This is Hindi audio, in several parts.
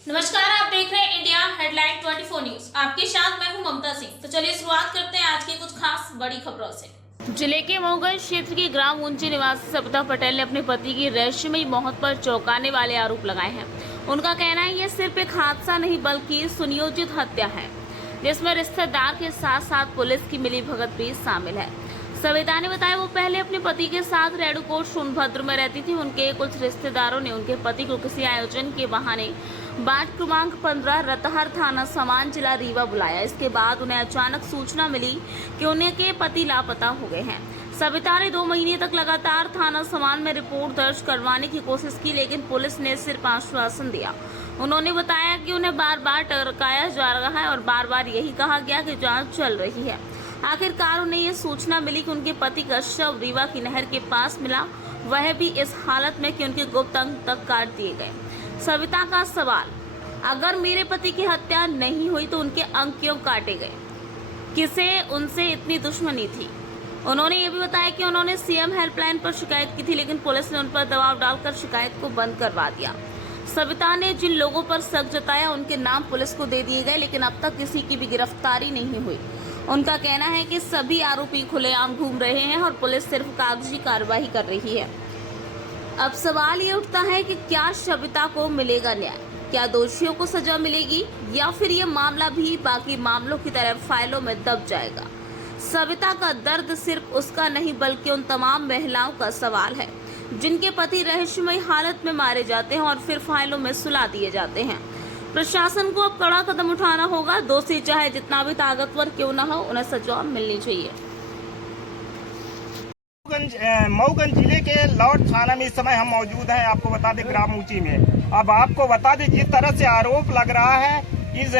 नमस्कार, आप देख रहे हैं इंडिया हेडलाइन 24 न्यूज। आपके साथ मैं हूं ममता सिंह। तो चलिए शुरुआत करते हैं आज की कुछ खास बड़ी खबरों से। जिले के मऊगंज क्षेत्र के ग्राम ऊंची निवासी सविता पटेल ने अपने पति की रहस्यमयी मौत पर चौंकाने वाले आरोप लगाए हैं। उनका कहना है, यह सिर्फ एक हादसा नहीं बल्कि सुनियोजित हत्या है, जिसमें रिश्तेदार के साथ साथ पुलिस की मिलीभगत भी शामिल है। सविता ने बताया, वो पहले अपने पति के साथ रेणुकूट सोनभद्र में रहती थी। उनके कुछ रिश्तेदारों ने उनके पति को किसी आयोजन के बहाने वार्ड क्रमांक 15 रतहर थाना समान जिला रीवा बुलाया। इसके बाद उन्हें अचानक सूचना मिली कि उनके पति लापता हो गए हैं। सविता ने 2 महीने तक लगातार थाना समान में रिपोर्ट दर्ज करवाने की कोशिश की, लेकिन पुलिस ने सिर्फ आश्वासन दिया। उन्होंने बताया कि उन्हें बार बार टरकाया जा रहा है और बार बार यही कहा गया कि जांच चल रही है। आखिरकार उन्हें ये सूचना मिली कि उनके पति का शव रीवा की नहर के पास मिला, वह भी इस हालत में कि उनके गुप्त अंग तक काट दिए गए। सविता का सवाल, अगर मेरे पति की हत्या नहीं हुई तो उनके अंग क्यों काटे गए? किसे उनसे इतनी दुश्मनी थी? उन्होंने ये भी बताया कि उन्होंने सीएम हेल्पलाइन पर शिकायत की थी, लेकिन पुलिस ने उन पर दबाव डालकर शिकायत को बंद करवा दिया। सविता ने जिन लोगों पर शक जताया उनके नाम पुलिस को दे दिए गए, लेकिन अब तक किसी की भी गिरफ्तारी नहीं हुई। उनका कहना है कि सभी आरोपी खुलेआम घूम रहे हैं और पुलिस सिर्फ कागजी कार्रवाई कर रही है। अब सवाल ये उठता है कि क्या सविता को मिलेगा न्याय? क्या दोषियों को सजा मिलेगी या फिर ये मामला भी बाकी मामलों की तरह फाइलों में दब जाएगा? सविता का दर्द सिर्फ उसका नहीं बल्कि उन तमाम महिलाओं का सवाल है जिनके पति रहस्यमयी हालत में मारे जाते हैं और फिर फाइलों में सुला दिए जाते हैं। प्रशासन को अब कड़ा कदम उठाना होगा। दोषी चाहे जितना भी ताकतवर क्यों न हो, उन्हें सजा मिलनी चाहिए। मऊगंज जिले के लौट थाना में इस समय हम मौजूद हैं। आपको बता दें ग्राम ऊंची में। अब आपको बता दें, जिस तरह से आरोप लग रहा है, इस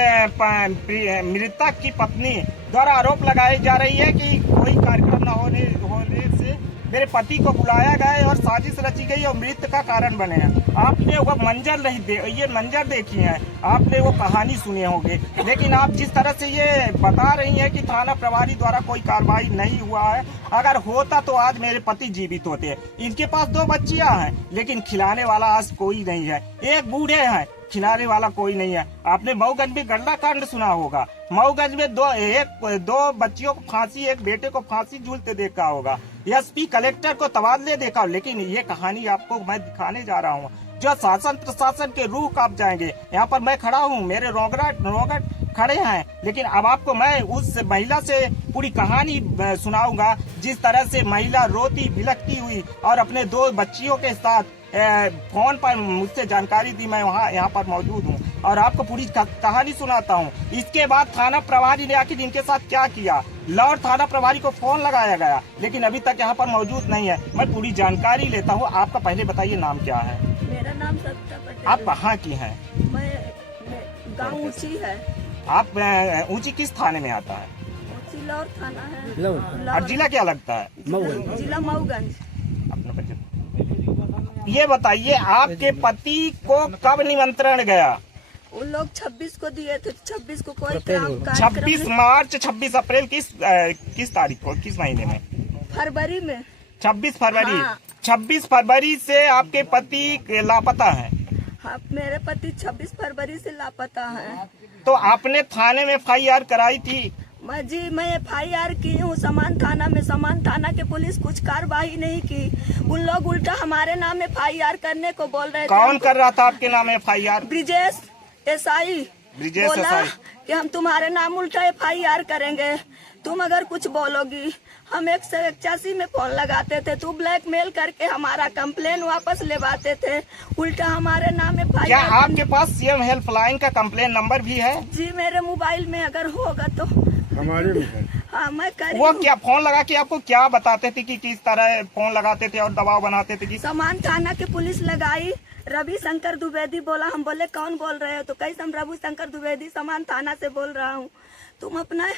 मृतक की पत्नी द्वारा आरोप लगाई जा रही है कि कोई कार्यक्रम न होने से मेरे पति को बुलाया गया और साजिश रची गई और मृत्यु का कारण बने हैं। आपने वो मंजर ये मंजर देखी है, आपने वो कहानी सुने होंगे, लेकिन आप जिस तरह से ये बता रही हैं कि थाना प्रभारी द्वारा कोई कार्रवाई नहीं हुआ है, अगर होता तो आज मेरे पति जीवित होते। इनके पास 2 बच्चियां हैं, लेकिन खिलाने वाला आज कोई नहीं है। एक बूढ़े हैं, खिलाने वाला कोई नहीं है। आपने मऊगंज में गल्ला कांड सुना होगा। मऊगंज में दो बच्चियों को फांसी, एक बेटे को फांसी झूलते देखा होगा। एसपी कलेक्टर को तबादले देखा, लेकिन ये कहानी आपको मैं दिखाने जा रहा हूँ जो शासन प्रशासन के रूह कांप जाएंगे। यहाँ पर मैं खड़ा हूँ, मेरे रोगट खड़े हैं, लेकिन अब आपको मैं उस महिला से पूरी कहानी सुनाऊंगा जिस तरह से महिला रोती बिलखती हुई और अपने 2 बच्चियों के साथ फोन पर मुझसे जानकारी दी। मैं यहाँ पर मौजूद हूँ और आपको पूरी कहानी सुनाता हूँ। इसके बाद थाना प्रभारी ने आखिर इनके साथ क्या किया, लौट थाना प्रभारी को फोन लगाया गया, लेकिन अभी तक यहाँ पर मौजूद नहीं है। मैं पूरी जानकारी लेता हूँ। आपका पहले बताइए नाम क्या है? मेरा नाम सविता पटेल। आप कहाँ की हैं? मैं गाँव ऊंची है। आप ऊंची किस थाने में आता है? ऊंची लौर थाना है। और जिला क्या लगता है? जिला मऊगंज। अपना परिचय ये बताइए, आपके पति को कब निमंत्रण गया? उन लोग 26 को दिए थे। 26 को कोई 26 मार्च 26 अप्रैल किस तारीख को, किस महीने में? फरवरी में। 26 फरवरी। हाँ। 26 फरवरी से आपके पति लापता है। हाँ, मेरे पति 26 फरवरी से लापता है। तो आपने थाने में FIR कराई थी? मैं FIR की हूँ समान थाना में। समान थाना के पुलिस कुछ कार्रवाई नहीं की। उन लोग उल्टा हमारे नाम FIR करने को बोल रहे थे। कौन कर रहा था आपके नाम FIR? ब्रिजेश एसआई बोला कि हम तुम्हारे नाम उल्टा FIR करेंगे, तुम अगर कुछ बोलोगी। हम 181 में फोन लगाते थे, तू ब्लैकमेल करके हमारा कंप्लेन वापस लेवाते थे। उल्टा हमारे नाम FIR। क्या आपके पास सीएम हेल्पलाइन का कंप्लेन नंबर भी है? जी, मेरे मोबाइल में अगर होगा तो हमारे में है। हाँ, मैं कर। वो क्या फोन लगा के आपको क्या बताते थे कि किस तरह फोन लगाते थे और दबाव बनाते थे कि? समान थाना के पुलिस लगाई। रवि शंकर द्विवेदी बोला। हम बोले कौन बोल रहे हो? तो कैसे हम रवि शंकर द्विवेदी समान थाना से बोल रहा हूँ। तुम अपना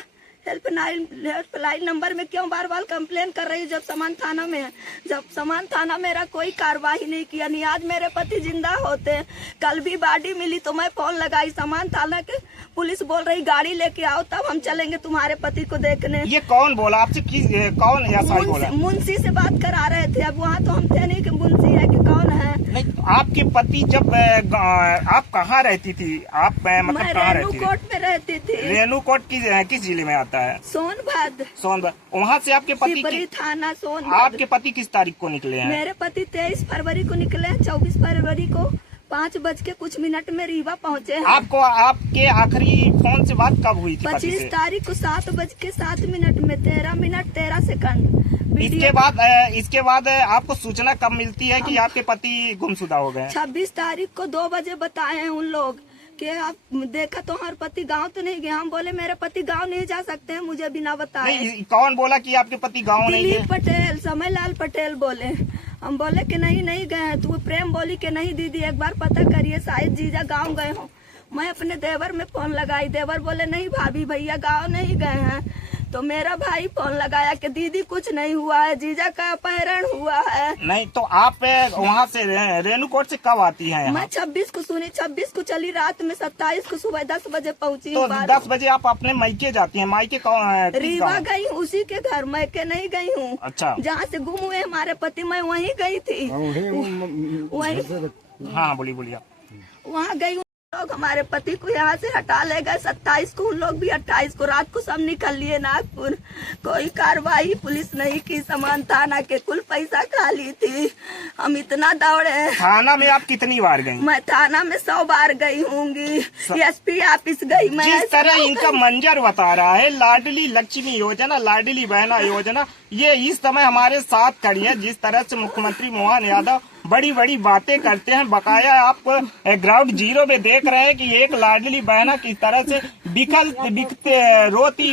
हेल्पलाइन नंबर में क्यों बार बार कंप्लेन कर रही हो जब समान थाना में है? जब समान थाना मेरा कोई कार्रवाई नहीं किया। नहीं, आज मेरे पति जिंदा होते, कल भी बॉडी मिली तो मैं फोन लगाई। समान थाना के पुलिस बोल रही गाड़ी लेके आओ तब हम चलेंगे तुम्हारे पति को देखने। ये कौन बोला आपसे? कौन ऐसा बोला? मुंशी से बात करा रहे थे। अब वहाँ तो हम थे नहीं कि मुंशी है कि कौन है। नहीं तो आपके पति जब आप कहाँ रहती थी? आप मतलब मैं कहाँ रहती थी? रेणुकोट में रहती थी। रेणुकोट किस जिले में आता है? सोनभद्र। सोनभद्र। वहाँ से आपके पति शिवपुरी थाना सोनभद्र। आपके पति किस तारीख को निकले हैं? मेरे पति 23 फरवरी को निकले हैं। 24 फरवरी को 5:कुछ में रीवा पहुँचे हैं। आपको आपके आखिरी फोन से बात कब हुई थी पति 25 से? तारीख को 7:07 में 13 मिनट 13 सेकंड। इसके बाद आपको सूचना कब मिलती है कि आपके पति गुमशुदा हो गए? 26 तारीख को 2 बजे बताए हैं उन लोग कि आप देखा तो हमारे पति गांव तो नहीं गए। हम बोले मेरे पति गांव नहीं जा सकते हैं मुझे बिना बताए। नहीं, कौन बोला कि आपके पति गांव नहीं गए? दिलीप पटेल, समयलाल पटेल बोले। हम बोले कि नहीं गए हैं। तो प्रेम बोली कि नहीं दीदी एक बार पता करिए शायद जीजा गांव गए हो। मैं अपने देवर में फोन लगाई। देवर बोले नहीं भाभी भैया गांव नहीं गए हैं। तो मेरा भाई फोन लगाया कि दीदी कुछ नहीं हुआ है, जीजा का अपहरण हुआ है। नहीं तो आप वहाँ से रेणुकोट से कब आती हैं यहाँ? मैं 26 को सुनी, 26 को चली रात में, 27 को सुबह 10 बजे पहुँची। तो 10 बजे आप अपने मायके जाती हैं? मायके रीवा गई हूँ, उसी के घर। मैके नहीं गई हूँ। अच्छा। जहाँ से गुम हुए हमारे पति मैं वहीं गई थी। वहीं हाँ बोलिए आप। वहाँ गई लोग हमारे पति को यहाँ से हटा ले गए। 27 को उन लोग भी, 28 को रात को सब निकल लिए नागपुर। कोई कार्रवाई पुलिस नहीं की। समान थाना के कुल पैसा खा ली थी। हम इतना दौड़े। थाना में आप कितनी बार गई? मैं थाना में 100 बार गई होंगी। एसपी ऑफिस गई मैं। जिस तरह इनका मंजर बता रहा है, लाडली लक्ष्मी योजना, लाडली बहना योजना, ये इस समय हमारे साथ खड़ी है। जिस तरह से मुख्यमंत्री मोहन यादव बड़ी बड़ी बातें करते हैं, बकाया आप ग्राउंड जीरो में देख रहे हैं कि एक लाडली बहना किस तरह से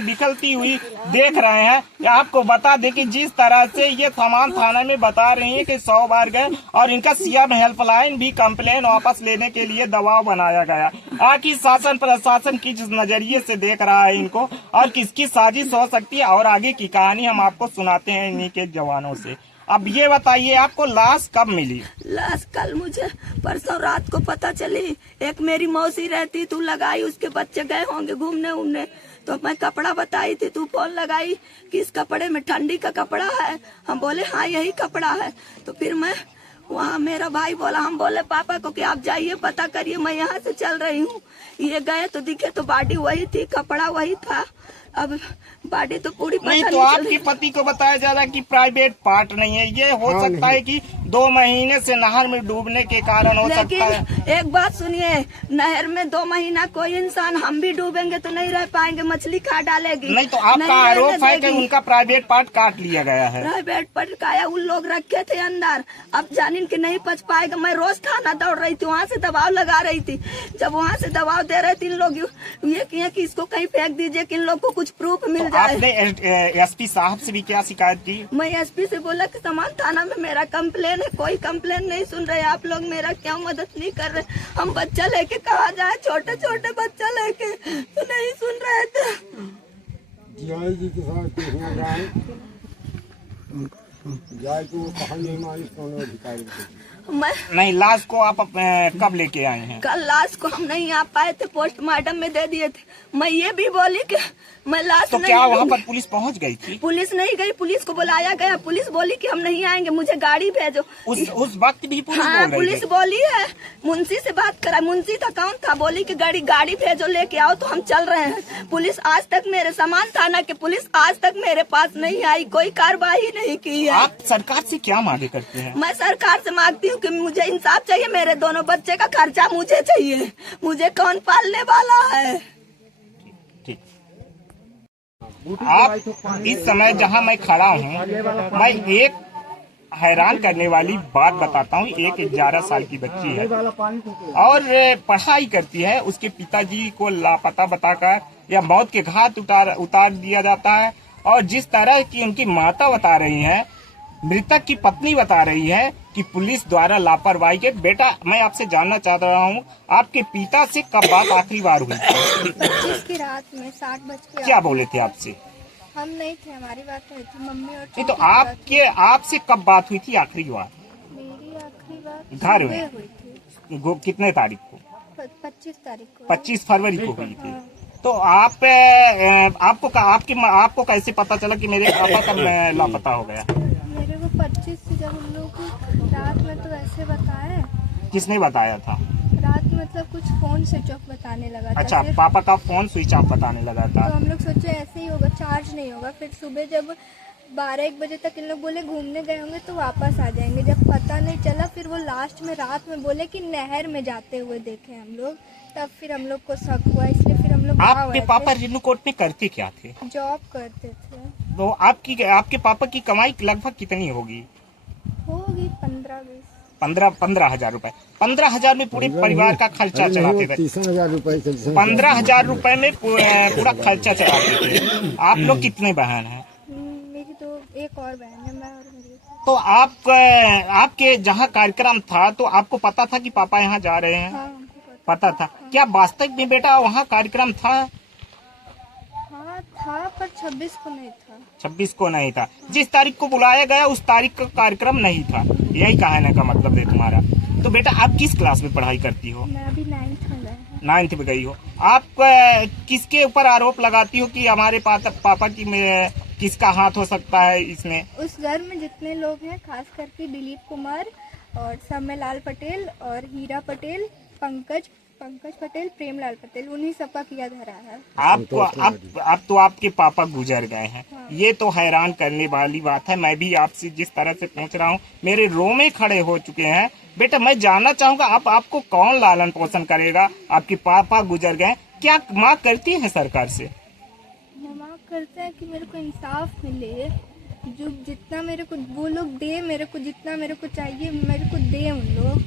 बिखलती हुई देख रहे हैं। आपको बता दें कि जिस तरह से ये समान थाना में बता रही हैं कि 100 बार गए और इनका सीएम हेल्पलाइन भी कंप्लेन वापस लेने के लिए दबाव बनाया गया। आखिर शासन प्रशासन किस नजरिए से देख रहा है इनको और किसकी साजिश हो सकती है, और आगे की कहानी हम आपको सुनाते हैं इन्हीं के जवानों से। अब ये बताइए आपको लाश कब मिली? लाश कल मुझे परसों रात को पता चली। एक मेरी मौसी रहती, तू लगाई, उसके बच्चे गए होंगे घूमने उमने, तो मैं कपड़ा बताई थी, तू फोन लगाई कि इस कपड़े में ठंडी का कपड़ा है। हम बोले हाँ यही कपड़ा है। तो फिर मैं वहाँ, मेरा भाई बोला, हम बोले पापा को कि आप जाइए पता करिए, मैं यहाँ से चल रही हूँ। ये गए तो दिखे तो बॉडी वही थी, कपड़ा वही था। अब बॉडी तो पूरी नहीं तो आपके पति को बताया जा रहा है कि प्राइवेट पार्ट नहीं है। ये हो सकता है कि 2 महीने से नहर में डूबने के कारण हो सकता है। एक बात सुनिए, नहर में 2 महीना कोई इंसान, हम भी डूबेंगे तो नहीं रह पाएंगे, मछली खा डालेगी। नहीं तो आपका आरोप है कि उनका प्राइवेट पार्ट काट लिया गया है। प्राइवेट पार्ट काया उन लोग रखे थे अंदर। अब जानिन कि नहीं बच पाएगा। मैं रोज थाना दौड़ रही थी, वहाँ से दबाव लगा रही थी। जब वहाँ से दबाव दे रहे थे इन लोग ये किया कि इसको कहीं फेंक दीजिए कि इन लोग को कुछ प्रूफ मिल जाए। आपने एसपी साहब से भी क्या शिकायत की? मैं एसपी से बोला कि समान थाना में मेरा कंप्लेन है, कोई कंप्लेन नहीं सुन रहे आप लोग, मेरा क्यों मदद नहीं कर रहे। हम बच्चा लेके कहाँ जाए, छोटे छोटे बच्चा लेके, तो नहीं सुन रहे थे। जी के साथ जाए तो कहा अधिकारी मैं नहीं, लाश को आप कब लेके आए हैं? कल लाश को हम नहीं आ पाए थे, पोस्टमार्टम में दे दिए थे। मैं ये भी बोली कि मैं लाश तो नहीं क्या वहाँ पर पुलिस पहुँच गई थी? पुलिस नहीं गई, पुलिस को बुलाया गया। पुलिस बोली कि हम नहीं आएंगे, मुझे गाड़ी भेजो। उस वक्त भी पुलिस हाँ बोल रही पुलिस थी? बोली है। मुंशी से बात करा, मुंशी था कौन था, बोली कि गाड़ी भेजो लेके आओ, तो हम चल रहे हैं। पुलिस आज तक मेरे समान थाना के पुलिस आज तक मेरे पास नहीं आई, कोई कार्रवाई नहीं की है। आप सरकार से क्या मांगे करते हैं? मैं सरकार से मांगती हूँ कि मुझे इंसाफ चाहिए, मेरे दोनों बच्चे का खर्चा मुझे चाहिए, मुझे कौन पालने वाला है। ठीक। आप इस समय जहाँ मैं खड़ा हूँ, मैं एक हैरान करने वाली बात बताता हूँ। एक 11 साल की बच्ची है और पढ़ाई करती है। उसके पिताजी को लापता बताकर या मौत के घाट उतार दिया जाता है। और जिस तरह की उनकी माता बता रही है, मृतक की पत्नी बता रही है कि पुलिस द्वारा लापरवाही के। बेटा, मैं आपसे जानना चाह रहा हूँ, आपके पिता से कब बात आखिरी बार हुई? 25 की रात में 7 बजे। क्या बोले थे आपसे? हम नहीं थे, हमारी बात हुई थी मम्मी और नहीं तो आपसे कब बात हुई थी आखिरी बार? मेरी आखिरी बात घर सुबह में? हुई थी। कितने तारीख को? 25 तारीख को। 25 फरवरी को हुई थी। हाँ। तो आपको कैसे पता चला कि मेरे पापा कब लापता हो गया? मेरे को 25 से जब हम लोग रात में तो ऐसे बताए किसने बताया था? रात मतलब कुछ फोन स्विच ऑफ बताने लगा था। अच्छा, फिर पापा का फोन स्विच ऑफ बताने लगा था। तो हम लोग सोचे ऐसे ही होगा, चार्ज नहीं होगा। फिर सुबह जब 12-1 बजे तक इन लोग बोले घूमने गए होंगे तो वापस आ जाएंगे। जब पता नहीं चला, फिर वो लास्ट में रात में बोले कि नहर में जाते हुए देखे हम लोग। तब फिर हम लोग को शक हुआ, इसलिए फिर हम लोग गाँव आपके आए पापा थे। रेणुकूट में करते क्या थे? जॉब करते थे। तो आपके पापा की कमाई लगभग कितनी होगी? होगी 15-20। 15,000 रुपए। 15,000 में पूरे परिवार का खर्चा चलाते थे। 30,000 रुपए 15,000 रुपए में पूरा खर्चा चलाते थे। आप लोग कितने बहन हैं? मेरी तो एक और बहन है, मैं और मेरी। तो आपके जहाँ कार्यक्रम था तो आपको पता था कि पापा यहाँ जा रहे हैं? हाँ, हमको पता था। क्या वास्तविक में बेटा वहाँ कार्यक्रम था? हाँ था, पर 26 को नहीं था। 26 को नहीं था। जिस तारीख को बुलाया गया उस तारीख का कार्यक्रम नहीं था, यही कहने का मतलब है तुम्हारा। तो बेटा आप किस क्लास में पढ़ाई करती हो? मैं अभी 9th में गई हूँ। 9th में गई हो। आप किसके ऊपर आरोप लगाती हो कि हमारे पापा की किसका हाथ हो सकता है इसमें? उस घर में जितने लोग हैं, खास करके दिलीप कुमार और समयलाल पटेल और हीरा पटेल, पंकज पटेल, प्रेमलाल पटेल, उन्हीं सबका किया धरा है। अब तो आपके पापा गुजर गए हैं। हाँ। ये तो हैरान करने वाली बात है। मैं भी आपसे जिस तरह से पूछ रहा हूँ मेरे रोमे खड़े हो चुके हैं। बेटा मैं जानना चाहूंगा आपको कौन लालन पोषण करेगा? आपके पापा गुजर गए, क्या मांग करती है सरकार से? मैं मांग करते हैं कि मेरे को इंसाफ मिले। जो जितना मेरे को वो लोग दे, मेरे को जितना मेरे को चाहिए मेरे को दे उन लोग।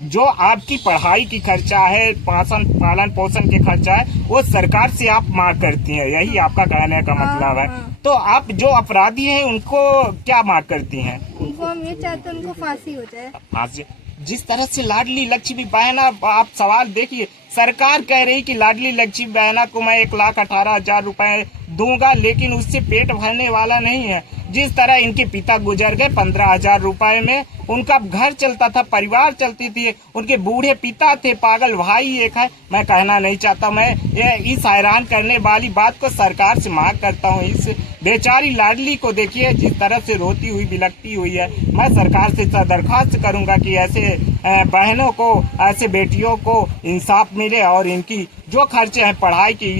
जो आपकी पढ़ाई की खर्चा है, पालन पोषण के खर्चा है, वो सरकार से आप मांग करती हैं, यही आपका कहने का मतलब है। हाँ। तो आप जो अपराधी हैं उनको क्या मांग करती हैं? उनको हम ये चाहते हैं उनको फांसी हो जाए। फांसी। जिस तरह से लाडली लक्ष्मी बहना, आप सवाल देखिए, सरकार कह रही कि लाडली लक्ष्मी बहना को मैं 1,18,000 रुपए दूंगा, लेकिन उससे पेट भरने वाला नहीं है। जिस तरह इनके पिता गुजर गए 15,000 रुपए में उनका घर चलता था, परिवार चलती थी, उनके बूढ़े पिता थे, पागल भाई एक है। मैं कहना नहीं चाहता, मैं इस हैरान करने वाली बात को सरकार से मांग करता हूँ। इस बेचारी लाडली को देखिए जिस तरह से रोती हुई बिलखती हुई है। मैं सरकार से दरखास्त करूंगा कि ऐसे बहनों को, ऐसे बेटियों को इंसाफ मिले और इनकी जो खर्चे हैं पढ़ाई की,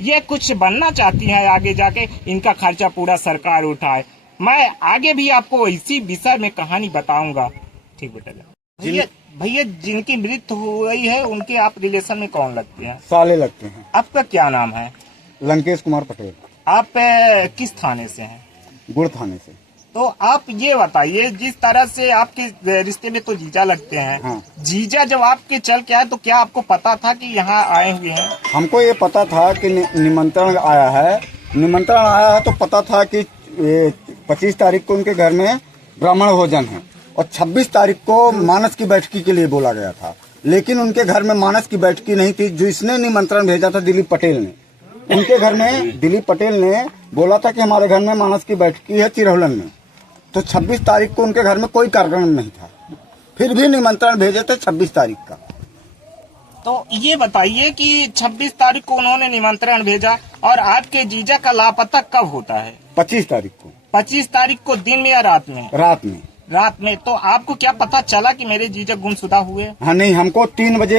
ये कुछ बनना चाहती हैं आगे जाके, इनका खर्चा पूरा सरकार उठाए। मैं आगे भी आपको इसी विषय में कहानी बताऊंगा। ठीक बेटा। भैया जिनकी मृत्यु हुई है उनके आप रिलेशन में कौन लगते हैं? साले लगते हैं। आपका क्या नाम है? लंकेश कुमार पटेल। आप किस थाने से हैं? गुड़ थाने से। तो आप ये बताइए, जिस तरह से आपके रिश्ते में तो जीजा लगते हैं। हाँ। जीजा जब आपके चल के आए तो क्या आपको पता था कि यहाँ आए हुए हैं? हमको ये पता था कि निमंत्रण आया है। निमंत्रण आया है तो पता था कि 25 तारीख को उनके घर में ब्राह्मण भोजन है और 26 तारीख को मानस की बैठकी के लिए बोला गया था, लेकिन उनके घर में मानस की बैठकी नहीं थी। जिसने निमंत्रण भेजा था दिलीप पटेल ने, उनके घर में दिलीप पटेल ने बोला था कि हमारे घर में मानस की बैठकी है चिरौलन में। तो 26 तारीख को उनके घर में कोई कार्यक्रम नहीं था, फिर भी निमंत्रण भेजे थे 26 तारीख का। तो ये बताइए कि 26 तारीख को उन्होंने निमंत्रण भेजा और आपके जीजा का लापता कब होता है? 25 तारीख को। 25 तारीख को दिन में या रात में? रात में। रात में। तो आपको क्या पता चला कि मेरे जीजा गुमशुदा हुए? हाँ नहीं, हमको 3 बजे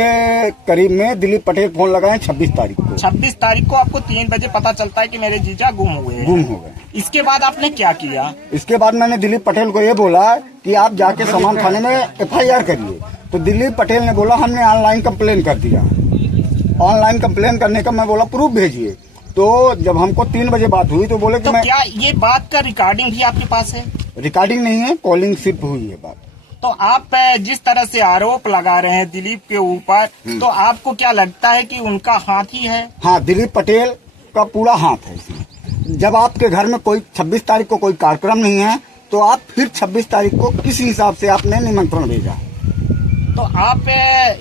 करीब में दिलीप पटेल फोन लगाए 26 तारीख को। 26 तारीख को आपको 3 बजे पता चलता है कि मेरे जीजा गुम हुए हैं। गुम हो गए। इसके बाद आपने क्या किया? इसके बाद मैंने दिलीप पटेल को ये बोला कि आप जाके समान थाने में FIR करिए। तो दिलीप पटेल ने बोला हमने ऑनलाइन कंप्लेन कर दिया। ऑनलाइन कंप्लेन करने का मैं बोला प्रूफ भेजिए। तो जब हमको 3 बजे बात हुई तो बोले कि मैं, क्या ये बात का रिकॉर्डिंग भी आपके पास है? रिकॉर्डिंग नहीं है, कॉलिंग सिर्फ हुई है बात। तो आप जिस तरह से आरोप लगा रहे हैं दिलीप के ऊपर, तो आपको क्या लगता है कि उनका हाथ ही है? हाँ, दिलीप पटेल का पूरा हाथ है इसमें। जब आपके घर में कोई 26 तारीख को कोई कार्यक्रम नहीं है तो आप फिर 26 तारीख को किस हिसाब से आपने निमंत्रण भेजा? तो आप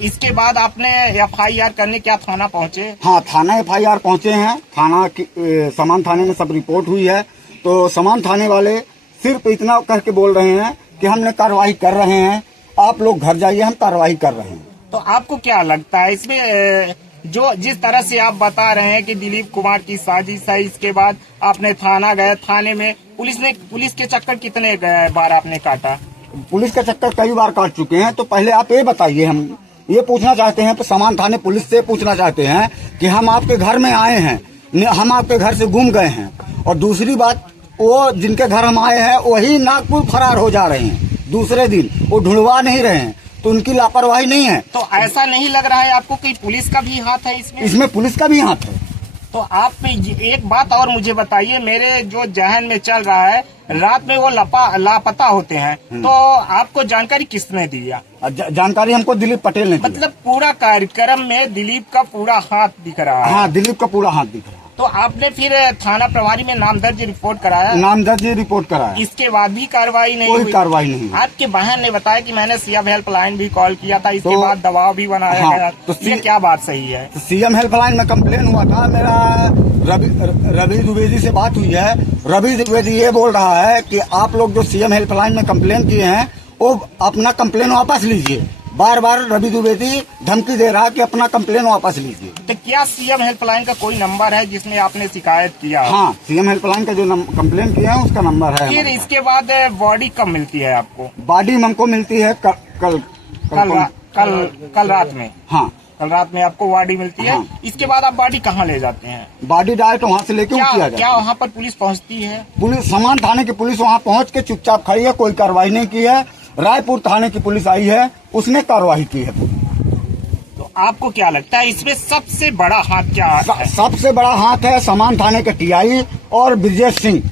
इसके बाद आपने FIR करने क्या थाना पहुंचे? हाँ, थाना FIR पहुंचे हैं। थाना की समान थाने में सब रिपोर्ट हुई है। तो समान थाने वाले सिर्फ इतना करके बोल रहे हैं कि हमने कार्रवाई कर रहे हैं, आप लोग घर जाइए, हम कार्रवाई कर रहे हैं। तो आपको क्या लगता है इसमें, जो जिस तरह से आप बता रहे हैं कि दिलीप कुमार की साजिश है, इसके बाद आपने थाना गए, थाने में पुलिस के चक्कर कितने बार आपने काटा? पुलिस का चक्कर कई बार काट चुके हैं। तो पहले आप ये बताइए, हम ये पूछना चाहते हैं, समान थाने पुलिस से पूछना चाहते हैं कि हम आपके घर में आए हैं, हम आपके घर से घूम गए हैं, और दूसरी बात, वो जिनके घर हम आए हैं वही नागपुर फरार हो जा रहे हैं दूसरे दिन, वो ढूंढवा नहीं रहे हैं। तो उनकी लापरवाही नहीं है। तो ऐसा नहीं लग रहा है आपको कि पुलिस का भी हाथ है इसमें? इसमें पुलिस का भी हाथ है। तो आप एक बात और मुझे बताइए, मेरे जो जहन में चल रहा है, रात में वो लापता होते हैं, तो आपको जानकारी किसने दिया? जानकारी हमको दिलीप पटेल ने दी। मतलब पूरा कार्यक्रम में दिलीप का पूरा हाथ दिख रहा है? हाँ, दिलीप का पूरा हाथ दिख रहा है। तो आपने फिर थाना प्रभारी में नाम दर्ज रिपोर्ट कराया? नाम दर्ज रिपोर्ट कराया। इसके बाद भी कार्रवाई नहीं हुई? कोई कार्रवाई नहीं। आपके बहन ने बताया कि मैंने सीएम हेल्पलाइन भी कॉल किया था, इसके बाद दबाव भी बनाया हाँ, गया। तो ये क्या बात सही है? तो सीएम हेल्पलाइन में कंप्लेन हुआ था, मेरा रवि द्विवेदी से बात हुई है। रवि द्विवेदी ये बोल रहा है कि आप लोग जो सीएम हेल्पलाइन में कंप्लेन किए हैं वो अपना कंप्लेन वापस लीजिए। बार बार रवि द्विवेदी धमकी दे रहा है कि अपना कंप्लेन वापस लीजिए। तो क्या सीएम हेल्पलाइन का कोई नंबर है जिसमें आपने शिकायत किया? हाँ, सीएम हेल्पलाइन का जो कंप्लेन किया है उसका नंबर है। फिर इसके बाद बॉडी कब मिलती है आपको? बॉडी हमको मिलती है कल रात में। हाँ, कल रात में आपको बॉडी मिलती है। हाँ। इसके बाद आप बॉडी कहाँ ले जाते हैं? बॉडी डायरेक्ट वहाँ से लेके किया जाए। क्या वहाँ पर पुलिस पहुँचती है? पुलिस, समान थाने की पुलिस वहाँ पहुँच के चुपचाप खड़ी है, कोई कार्रवाई नहीं की है। रायपुर थाने की पुलिस आई है, उसने कार्रवाई की है। तो आपको क्या लगता है इसमें सबसे बड़ा हाथ क्या है? सबसे बड़ा हाथ है समान थाने के टीआई और ब्रजेश सिंह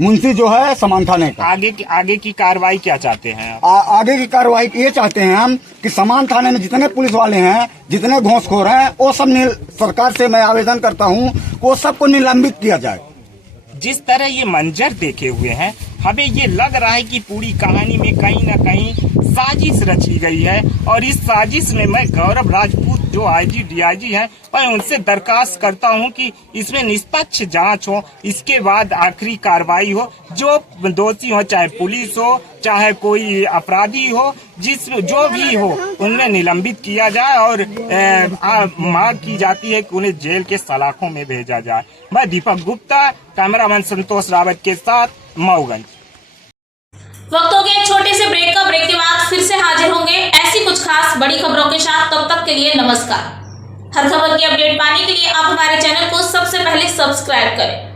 मुंशी जो है समान थाने का। आगे की कार्रवाई क्या चाहते हैं? आगे की कार्रवाई ये चाहते हैं हम कि समान थाने में जितने पुलिस वाले हैं, जितने घूसखोर हैं, वो सब सरकार से मैं आवेदन करता हूँ वो सबको निलंबित किया जाए। जिस तरह ये मंजर देखे हुए हैं, हमें ये लग रहा है कि पूरी कहानी में कहीं न कहीं साजिश रची गई है, और इस साजिश में मैं गौरव राजपूत जो आईजी डीआईजी हैं, मैं उनसे दरखास्त करता हूं कि इसमें निष्पक्ष जांच हो, इसके बाद आखिरी कार्रवाई हो। जो दोषी हो, चाहे पुलिस हो चाहे कोई अपराधी हो, जो भी हो, उन्हें निलंबित किया जाए और मांग की जाती है कि उन्हें जेल के सलाखों में भेजा जाए। मैं दीपक गुप्ता, कैमरामैन संतोष रावत के साथ, मऊगंज। वक्त हो गया एक छोटे से ब्रेक का। ब्रेक के बाद फिर से हाजिर होंगे ऐसी कुछ खास बड़ी खबरों के साथ। तब तक के लिए नमस्कार। हर खबर की अपडेट पाने के लिए आप हमारे चैनल को सबसे पहले सब्सक्राइब करें।